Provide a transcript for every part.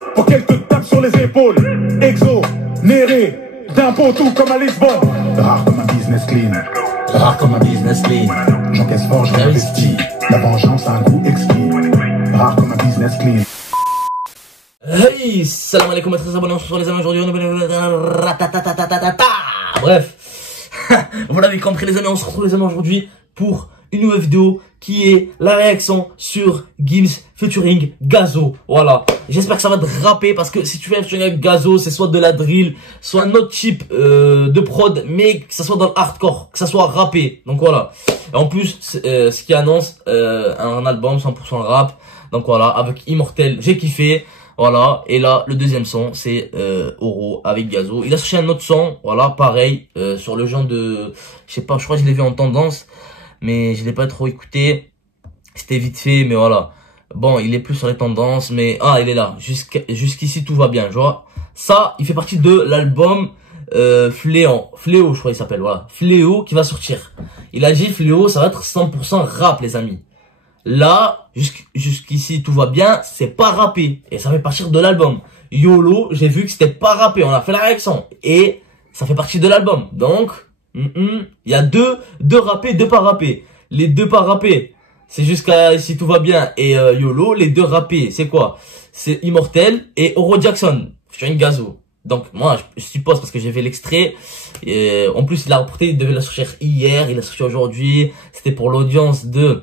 Faut qu'elle te tape sur les épaules. Exo, Néré, d'impôt tout comme à Lisbonne. Rare comme un business clean. Rare comme un business clean. J'encaisse fort, je réinvestis. La vengeance a un goût exquis. Rare comme un business clean. Hey, salam alaikum, très abonnés, on se retrouve les amis aujourd'hui. Bref, vous l'avez compris les amis, on se retrouve les amis aujourd'hui pour une nouvelle vidéo qui est la réaction sur Gims featuring Gazo. Voilà, j'espère que ça va te rapper parce que si tu fais un featuring avec Gazo, c'est soit de la drill, soit un autre type de prod, mais que ça soit dans le hardcore, que ça soit rappé. Donc voilà, et en plus ce qui annonce un album 100% rap. Donc voilà, avec Immortel, j'ai kiffé. Voilà, et là, le deuxième son, c'est Oro avec Gazo. Il a sorti un autre son, voilà, pareil, sur le genre de... Je sais pas, je crois que je l'ai vu en tendance, mais je l'ai pas trop écouté. C'était vite fait, mais voilà. Bon, il est plus sur les tendances, mais... Ah, il est là. Jusqu'ici, tout va bien, tu vois. Ça, il fait partie de l'album Fléau, je crois qu'il s'appelle, voilà. Fléau qui va sortir. Il a dit, Fléau, ça va être 100% rap, les amis. Là, jusqu'ici tout va bien, c'est pas rappé. Et ça fait partir de l'album. YOLO, j'ai vu que c'était pas rappé. On a fait la réaction. Et ça fait partie de l'album. Donc, il y a deux rappés, deux pas rappés. Les deux pas rappés, c'est jusqu'à ici tout va bien. Et YOLO, les deux rappés, c'est quoi? C'est Immortel et Oro Jackson. Featuring Gazo. Donc, moi, je suppose parce que j'ai fait l'extrait. En plus, il a reporté, il devait la sortir hier, il l'a sorti aujourd'hui. C'était pour l'audience de...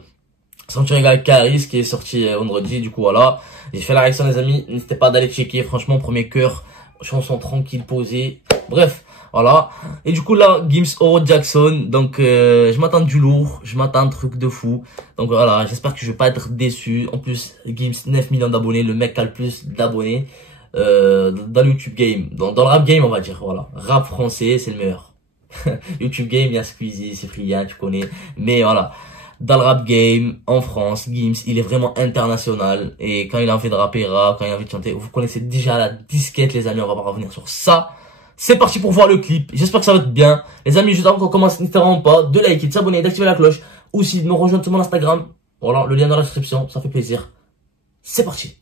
Featuring avec Karis qui est sorti vendredi, du coup voilà. J'ai fait la réaction les amis, n'hésitez pas d'aller checker, franchement premier cœur, chanson tranquille, posée. Bref, voilà. Et du coup là, Gims Oro Jackson, donc je m'attends du lourd, je m'attends un truc de fou. Donc voilà, j'espère que je vais pas être déçu. En plus, Gims 9 millions d'abonnés, le mec qui a le plus d'abonnés dans le YouTube game, dans le rap game on va dire, voilà. Rap français, c'est le meilleur. YouTube game, il y a Squeezie, Cyprien, tu connais, mais voilà. Dans le rap game, en France, Gims, il est vraiment international. Et quand il a envie de rapper, rap, quand il a envie de chanter, vous connaissez déjà la disquette, les amis, on va pas revenir sur ça. C'est parti pour voir le clip. J'espère que ça va être bien. Les amis, juste avant qu'on commence, n'hésitez pas de liker, de s'abonner, d'activer la cloche. Ou si de me rejoindre sur mon Instagram. Voilà, le lien dans la description, ça fait plaisir. C'est parti.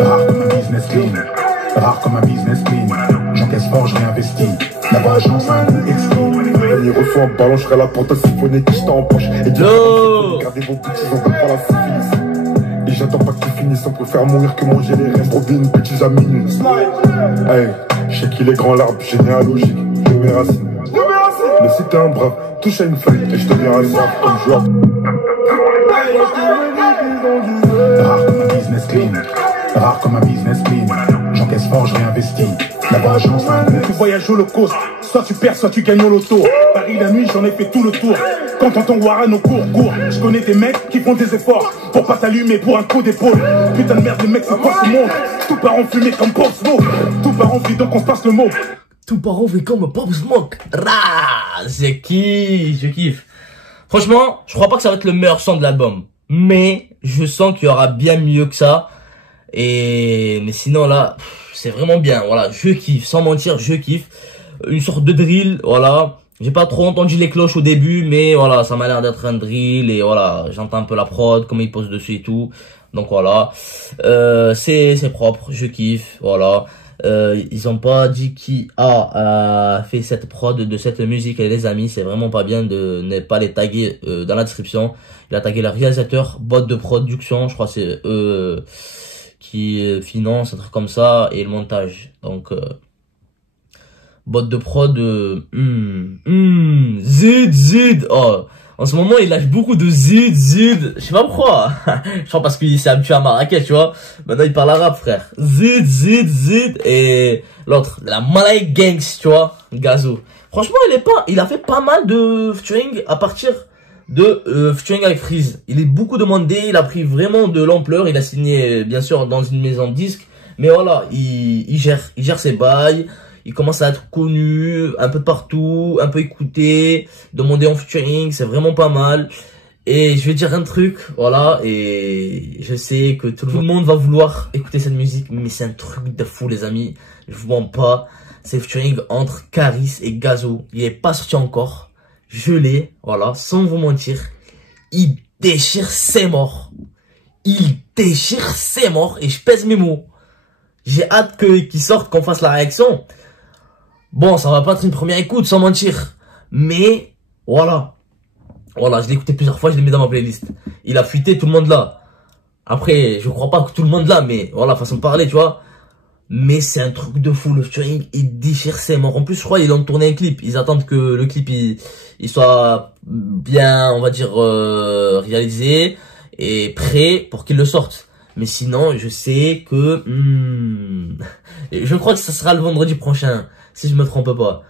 Rare comme un business clean. Rare comme un business clean. J'encaisse fort, je réinvestis. La vengeance a un goût exquis. Il reçoit un ballon, je serai là pour te siphonner qui je t'empoche. Et regardez vos petits, on veut pas la syphilis. Et j'attends pas qu'ils finissent, on préfère mourir que manger les restes. Robin, petits amis. Hey, je sais qu'il est grand l'arbre généalogique. Je mes racines. Mais si t'es un brave, touche à une feuille et je deviens un brave comme joueur. Rare comme un business clean. Rare comme un business clean. J'encaisse fort, je réinvestis. La vengeance a un goût. Tu voyages au low cost. Soit tu perds, soit tu gagnes au loto. Paris la nuit, j'en ai fait tout le tour. Quand t'entends Warren au cours. Je connais des mecs qui font des efforts pour pas t'allumer pour un coup d'épaule. Putain de merde, les mecs, c'est quoi ce monde? Tout part en fumée comme Pop Smoke. Tout part en vie, donc on se passe le mot. Tout part en vie comme Pop Smoke. C'est qui? Je kiffe. Franchement, je crois pas que ça va être le meilleur son de l'album. Mais je sens qu'il y aura bien mieux que ça. Mais sinon là, c'est vraiment bien. Voilà, je kiffe, sans mentir, je kiffe. Une sorte de drill, voilà. J'ai pas trop entendu les cloches au début, mais voilà, ça m'a l'air d'être un drill. Et voilà, j'entends un peu la prod, comment il pose dessus et tout. Donc voilà, c'est propre, je kiffe, voilà. Ils ont pas dit qui a fait cette prod de cette musique. Et les amis, c'est vraiment pas bien de ne pas les taguer dans la description. Il a tagué le réalisateur, boîte de production, je crois que c'est eux qui finance un truc comme ça, et le montage. Donc boîte de prod Zid. Oh, en ce moment il lâche beaucoup de Zid, je sais pas pourquoi. Je crois parce qu'il s'est habitué à Marrakech, tu vois. Maintenant il parle arabe, frère. Zid et l'autre, la Malay Gangs, tu vois, Gazo. Franchement il a fait pas mal de featuring à partir de featuring avec Freeze. Il est beaucoup demandé, il a pris vraiment de l'ampleur, il a signé bien sûr dans une maison de disques, mais voilà, il gère ses bails, il commence à être connu un peu partout, un peu écouté, demandé en featuring, c'est vraiment pas mal. Et je vais dire un truc, voilà, et je sais que tout le monde va vouloir écouter cette musique, mais c'est un truc de fou les amis, je vous mens pas, c'est le featuring entre Caris et Gazo, il est pas sorti encore, je l'ai, voilà, sans vous mentir, il déchire ses morts, il déchire ses morts, et je pèse mes mots, j'ai hâte qu'il sorte, qu'on fasse la réaction, bon ça va pas être une première écoute sans mentir, mais voilà. Voilà, je l'ai écouté plusieurs fois, je l'ai mis dans ma playlist. Il a fuité, tout le monde là. Après, je crois pas que tout le monde là, mais voilà, façon de parler, tu vois. Mais c'est un truc de fou, le featuring, il déchire ses morts. En plus, je crois, ils ont tourné un clip. Ils attendent que le clip, il soit bien, on va dire, réalisé et prêt pour qu'il le sorte. Mais sinon, je sais que... je crois que ça sera le vendredi prochain, si je me trompe pas.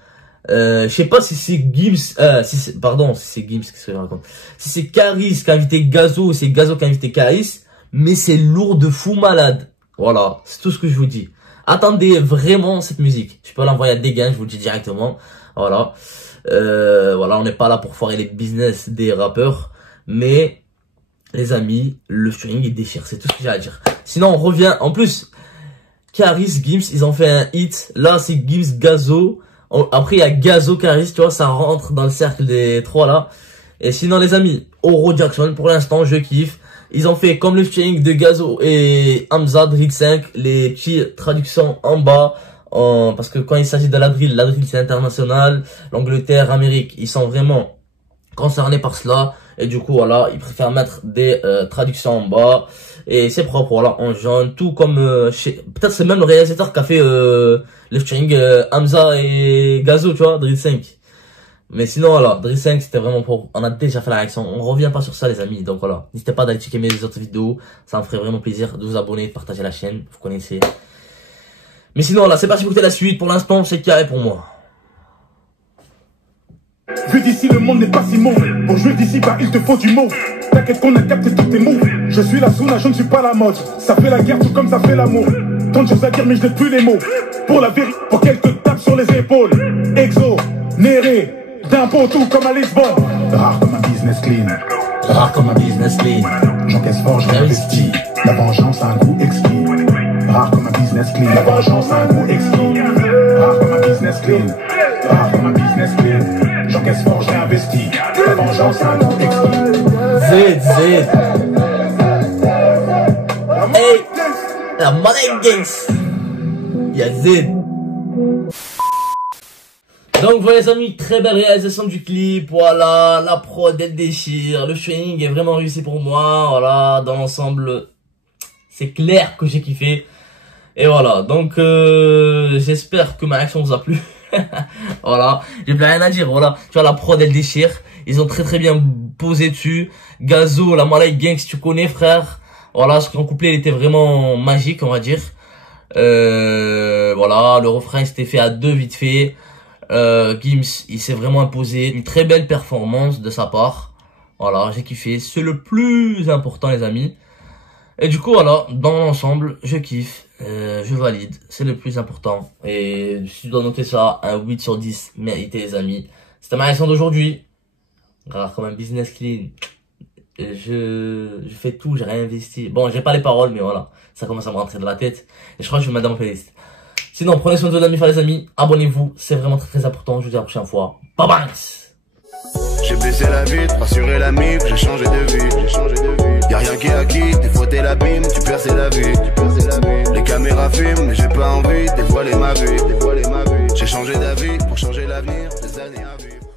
Je sais pas si c'est Gims, si c'est Gims, qu'est-ce que je raconte? Si c'est Caris qui a invité Gazo ou c'est Gazo qui a invité Caris, mais c'est lourd de fou malade. Voilà, c'est tout ce que je vous dis. Attendez vraiment cette musique. Je peux l'envoyer à des gains, je vous le dis directement. Voilà. Voilà, on n'est pas là pour foirer les business des rappeurs, mais les amis, le featuring il déchire, c'est tout ce que j'ai à dire. Sinon on revient, en plus, Caris, Gims, ils ont fait un hit. Là c'est Gims, Gazo. Après il y a Gazo, Caris, tu vois, ça rentre dans le cercle des trois là. Et sinon les amis, Oro Jackson, pour l'instant je kiffe. Ils ont fait comme le featuring de Gazo et Hamza, Drill 5, les petites traductions en bas. Parce que quand il s'agit de la drill c'est international. L'Angleterre, Amérique, ils sont vraiment concernés par cela. Et du coup voilà, ils préfèrent mettre des traductions en bas. Et c'est propre, voilà, en jaune. Tout comme, peut-être c'est même le réalisateur qui a fait le featuring Hamza et Gazo, tu vois, Drill 5. Mais sinon, voilà, Drill 5, c'était vraiment propre. On a déjà fait la réaction. On revient pas sur ça, les amis. Donc voilà, n'hésitez pas d'aller checker mes autres vidéos. Ça me ferait vraiment plaisir de vous abonner, de partager la chaîne. Vous connaissez. Mais sinon, là, c'est parti pour écouter la suite. Pour l'instant, c'est carré pour moi. Vu d'ici, le monde n'est pas si mauvais. Pour jouer d'ici, bah, il te faut du mot. T'inquiète qu'on a capté tous tes mots. Je suis la Souna, je ne suis pas la mode. Ça fait la guerre tout comme ça fait l'amour. Tant de choses à dire, mais je n'ai plus les mots. Pour la vérité, pour quelques tapes sur les épaules. Exo, Néré, d'impôt, tout comme à Lisbonne. Rare comme un business clean. Rare comme un business clean. J'encaisse fort, je réinvestis. La vengeance a un goût exquis. Rare comme un business clean. La vengeance a un goût exquis. Rare comme un business clean. Rare comme un business clean. J'encaisse fort, je réinvestis. La vengeance a un goût exquis. Z. Hey, la Money Gangs. Il y a Z. Donc voilà les amis, très belle réalisation du clip, voilà, la prod elle déchire, le featuring est vraiment réussi pour moi, voilà, dans l'ensemble, c'est clair que j'ai kiffé. Et voilà, donc j'espère que ma réaction vous a plu. Voilà, j'ai plus rien à dire, voilà, tu vois la prod elle déchire, ils ont très bien posé dessus. Gazo, la Malay Gang si tu connais frère, voilà, ce couplet il était vraiment magique on va dire. Voilà, le refrain s'était fait à deux vite fait. Gims, il s'est vraiment imposé, une très belle performance de sa part. Voilà, j'ai kiffé, c'est le plus important les amis. Et du coup voilà, dans l'ensemble, je kiffe, je valide, c'est le plus important. Et si tu dois noter ça, un 8 sur 10, mérité les amis. C'était ma réaction d'aujourd'hui. Rare comme un business clean. Je fais tout, j'ai réinvesti. Bon, j'ai pas les paroles, mais voilà, ça commence à me rentrer dans la tête. Et je crois que je vais me mettre dans ma playlist. Sinon, prenez soin de vos amis, les amis. Abonnez-vous, c'est vraiment très important. Je vous dis à la prochaine fois. Bye bye. J'ai baissé la vitre, rassuré l'ami, j'ai changé de vie. Y'a rien qui est acquis, des fois t'es l'abîme, tu perces la vie. Les caméras filment, mais j'ai pas envie de dévoiler ma vie. J'ai changé d'avis pour changer l'avenir, des années à vivre.